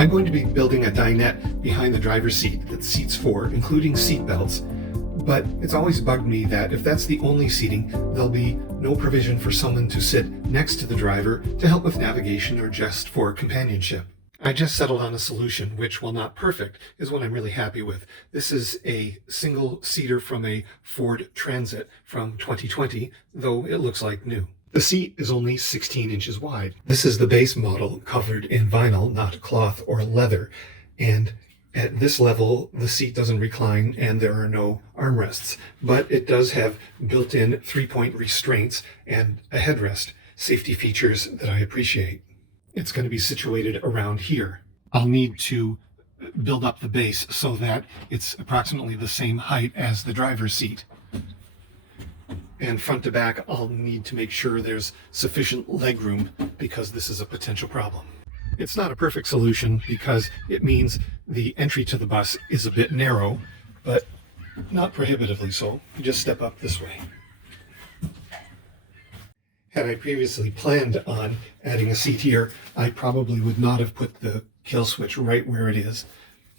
I'm going to be building a dinette behind the driver's seat that seats four, including seat belts. But it's always bugged me that if that's the only seating, there'll be no provision for someone to sit next to the driver to help with navigation or just for companionship. I just settled on a solution, which, while not perfect, is what I'm really happy with. This is a single-seater from a Ford Transit from 2020, though it looks like new. The seat is only 16 inches wide. This is the base model covered in vinyl, not cloth or leather, and at this level, the seat doesn't recline and there are no armrests, but it does have built-in 3-point restraints and a headrest, safety features that I appreciate. It's going to be situated around here. I'll need to build up the base so that it's approximately the same height as the driver's seat. And front to back, I'll need to make sure there's sufficient leg room because this is a potential problem. It's not a perfect solution because it means the entry to the bus is a bit narrow, but not prohibitively so. You just step up this way. Had I previously planned on adding a seat here, I probably would not have put the kill switch right where it is.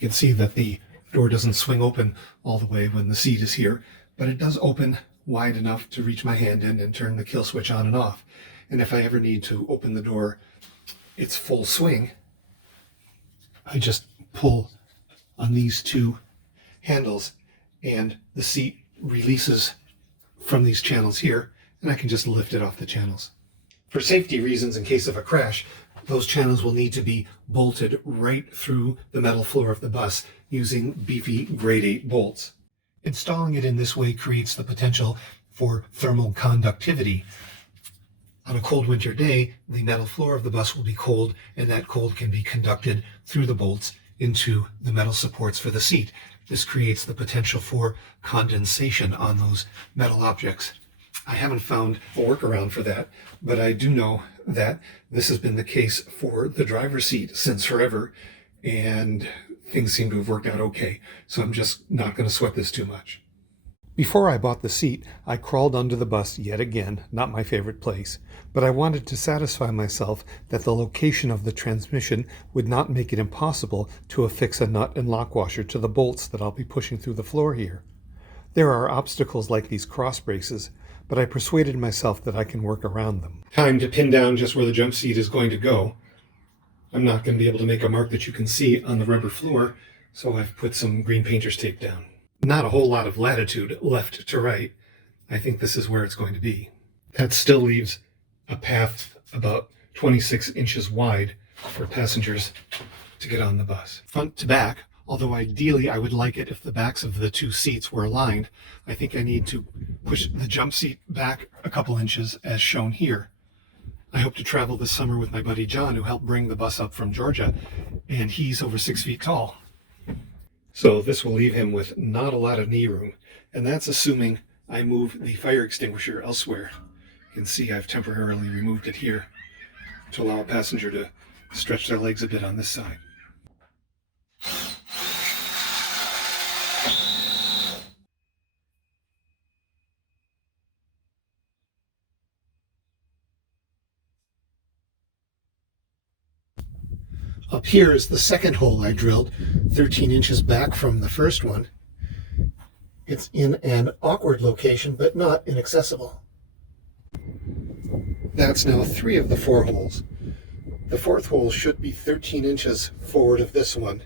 You can see that the door doesn't swing open all the way when the seat is here, but it does open wide enough to reach my hand in and turn the kill switch on and off. And if I ever need to open the door its full swing, I just pull on these two handles and the seat releases from these channels here, and I can just lift it off the channels. For safety reasons, in case of a crash, those channels will need to be bolted right through the metal floor of the bus using beefy grade 8 bolts. Installing it in this way creates the potential for thermal conductivity. On a cold winter day, the metal floor of the bus will be cold, and that cold can be conducted through the bolts into the metal supports for the seat. This creates the potential for condensation on those metal objects. I haven't found a workaround for that, but I do know that this has been the case for the driver's seat since forever, and things seem to have worked out okay, so I'm just not going to sweat this too much. Before I bought the seat, I crawled under the bus yet again, not my favorite place, but I wanted to satisfy myself that the location of the transmission would not make it impossible to affix a nut and lock washer to the bolts that I'll be pushing through the floor here. There are obstacles like these cross braces, but I persuaded myself that I can work around them. Time to pin down just where the jump seat is going to go. I'm not going to be able to make a mark that you can see on the rubber floor, so I've put some green painter's tape down. Not a whole lot of latitude left to right. I think this is where it's going to be. That still leaves a path about 26 inches wide for passengers to get on the bus. Front to back, although ideally I would like it if the backs of the two seats were aligned, I think I need to push the jump seat back a couple inches as shown here. I hope to travel this summer with my buddy John, who helped bring the bus up from Georgia, and he's over 6 feet tall. So this will leave him with not a lot of knee room, and that's assuming I move the fire extinguisher elsewhere. You can see I've temporarily removed it here to allow a passenger to stretch their legs a bit on this side. Up here is the second hole I drilled, 13 inches back from the first one. It's in an awkward location, but not inaccessible. That's now 3 of the 4 holes. The 4th hole should be 13 inches forward of this one,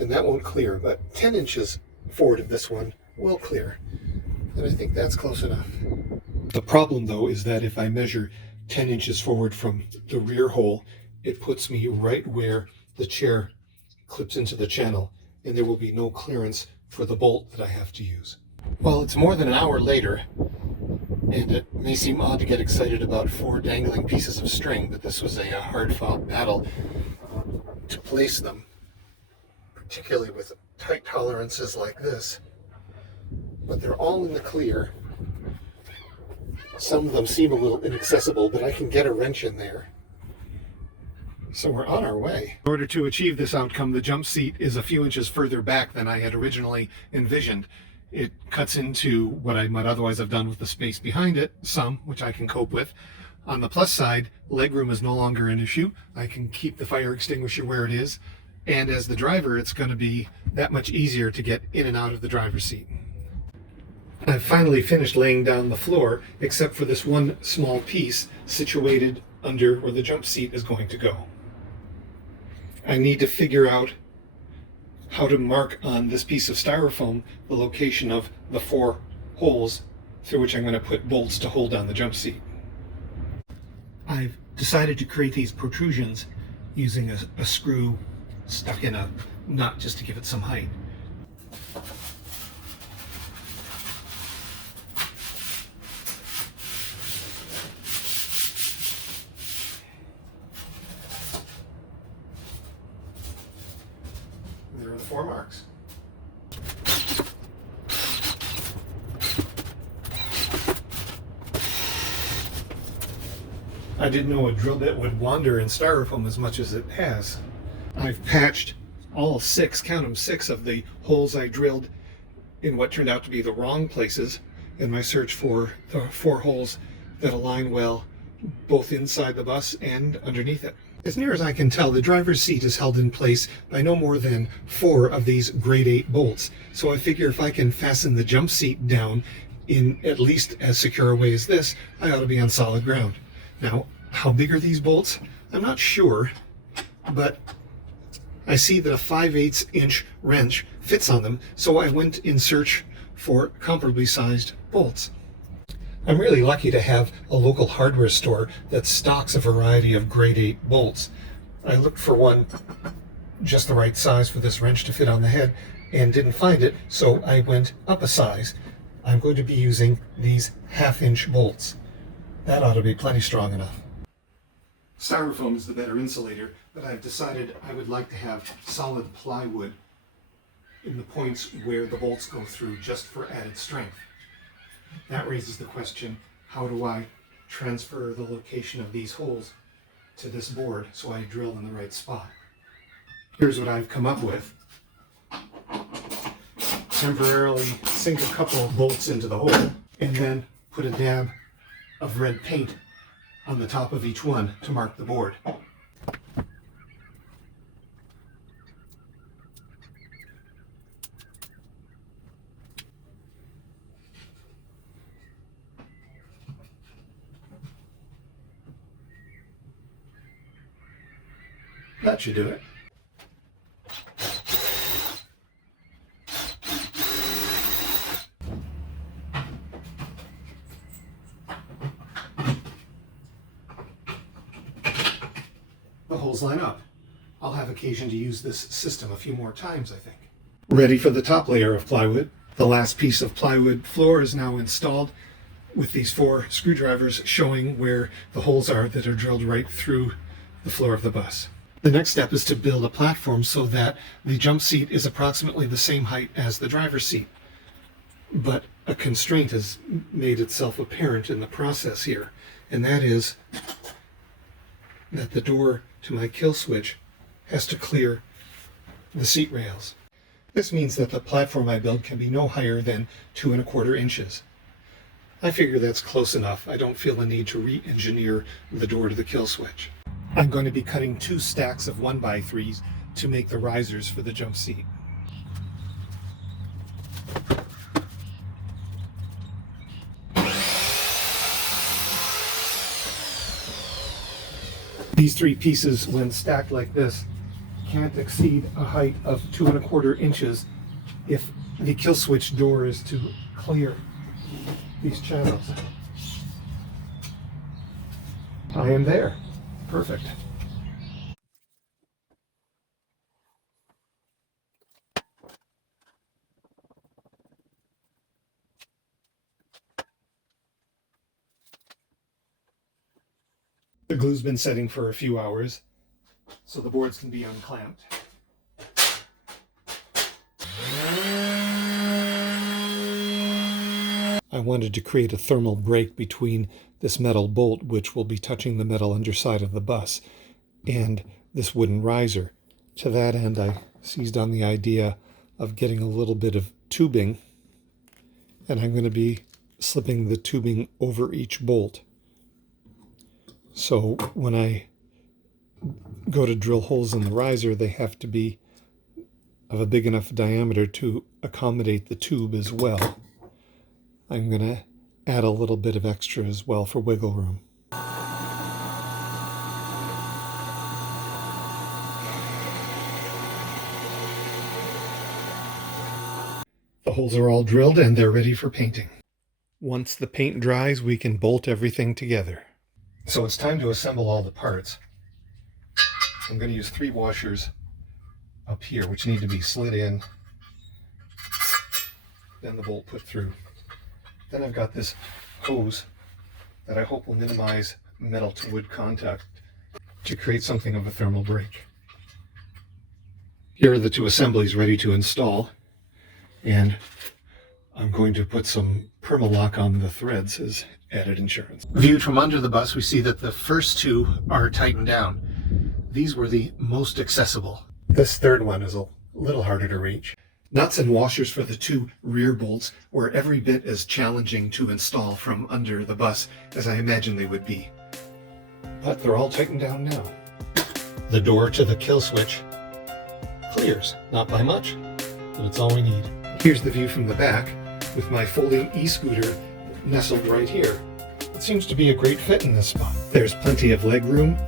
and that won't clear, but 10 inches forward of this one will clear, and I think that's close enough. The problem, though, is that if I measure 10 inches forward from the rear hole, it puts me right where the chair clips into the channel, and there will be no clearance for the bolt that I have to use. Well, it's more than an hour later, and it may seem odd to get excited about 4 dangling pieces of string, but this was a hard-fought battle to place them, particularly with tight tolerances like this. But they're all in the clear. Some of them seem a little inaccessible, but I can get a wrench in there. So we're on our way. In order to achieve this outcome, the jump seat is a few inches further back than I had originally envisioned. It cuts into what I might otherwise have done with the space behind it, some, which I can cope with, On the plus side, legroom is no longer an issue. I can keep the fire extinguisher where it is, and as the driver, it's going to be that much easier to get in and out of the driver's seat. I've finally finished laying down the floor, except for this one small piece situated under where the jump seat is going to go. I need to figure out how to mark on this piece of styrofoam the location of the 4 holes through which I'm going to put bolts to hold down the jump seat. I've decided to create these protrusions using a screw stuck in a nut just to give it some height. There are the 4 marks. I didn't know a drill bit would wander in styrofoam as much as it has. I've patched all 6, count them, 6 of the holes I drilled in what turned out to be the wrong places in my search for the 4 holes that align well both inside the bus and underneath it. As near as I can tell, the driver's seat is held in place by no more than 4 of these grade 8 bolts. So I figure if I can fasten the jump seat down in at least as secure a way as this, I ought to be on solid ground. Now, how big are these bolts? I'm not sure, but I see that a 5/8 inch wrench fits on them, so I went in search for comparably sized bolts. I'm really lucky to have a local hardware store that stocks a variety of grade 8 bolts. I looked for one just the right size for this wrench to fit on the head and didn't find it, so I went up a size. I'm going to be using these 1/2 inch bolts. That ought to be plenty strong enough. Styrofoam is the better insulator, but I've decided I would like to have solid plywood in the points where the bolts go through just for added strength. That raises the question, how do I transfer the location of these holes to this board so I drill in the right spot? Here's what I've come up with. Temporarily sink a couple of bolts into the hole and then put a dab of red paint on the top of each one to mark the board. That should do it. The holes line up. I'll have occasion to use this system a few more times, I think. Ready for the top layer of plywood. The last piece of plywood floor is now installed with these 4 screwdrivers showing where the holes are that are drilled right through the floor of the bus. The next step is to build a platform so that the jump seat is approximately the same height as the driver's seat. But a constraint has made itself apparent in the process here, and that is that the door to my kill switch has to clear the seat rails. This means that the platform I build can be no higher than 2 1/4 inches. I figure that's close enough. I don't feel the need to re-engineer the door to the kill switch. I'm going to be cutting 2 stacks of 1x3s to make the risers for the jump seat. These 3 pieces, when stacked like this, can't exceed a height of 2 1/4 inches if the kill switch door is to clear these channels. I am there. Perfect. The glue's been setting for a few hours, so the boards can be unclamped. I wanted to create a thermal break between this metal bolt, which will be touching the metal underside of the bus, and this wooden riser. To that end, I seized on the idea of getting a little bit of tubing, and I'm going to be slipping the tubing over each bolt. So when I go to drill holes in the riser, they have to be of a big enough diameter to accommodate the tube as well. I'm going to add a little bit of extra as well for wiggle room. The holes are all drilled and they're ready for painting. Once the paint dries, we can bolt everything together. So it's time to assemble all the parts. I'm going to use 3 washers up here, which need to be slid in, then the bolt put through. Then I've got this hose that I hope will minimize metal to wood contact to create something of a thermal break. Here are the 2 assemblies ready to install, and I'm going to put some Permalock on the threads as added insurance. Viewed from under the bus, we see that the first 2 are tightened down. These were the most accessible. This third one is a little harder to reach. Nuts and washers for the 2 rear bolts were every bit as challenging to install from under the bus as I imagined they would be. But they're all tightened down now. The door to the kill switch clears, not by much, but it's all we need. Here's the view from the back with my folding e-scooter nestled right here. It seems to be a great fit in this spot. There's plenty of leg room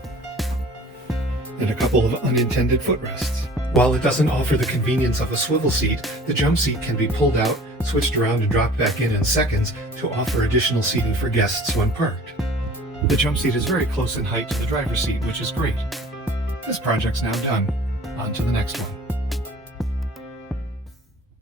and a couple of unintended footrests. While it doesn't offer the convenience of a swivel seat, the jump seat can be pulled out, switched around, and dropped back in seconds to offer additional seating for guests when parked. The jump seat is very close in height to the driver's seat, which is great. This project's now done. On to the next one.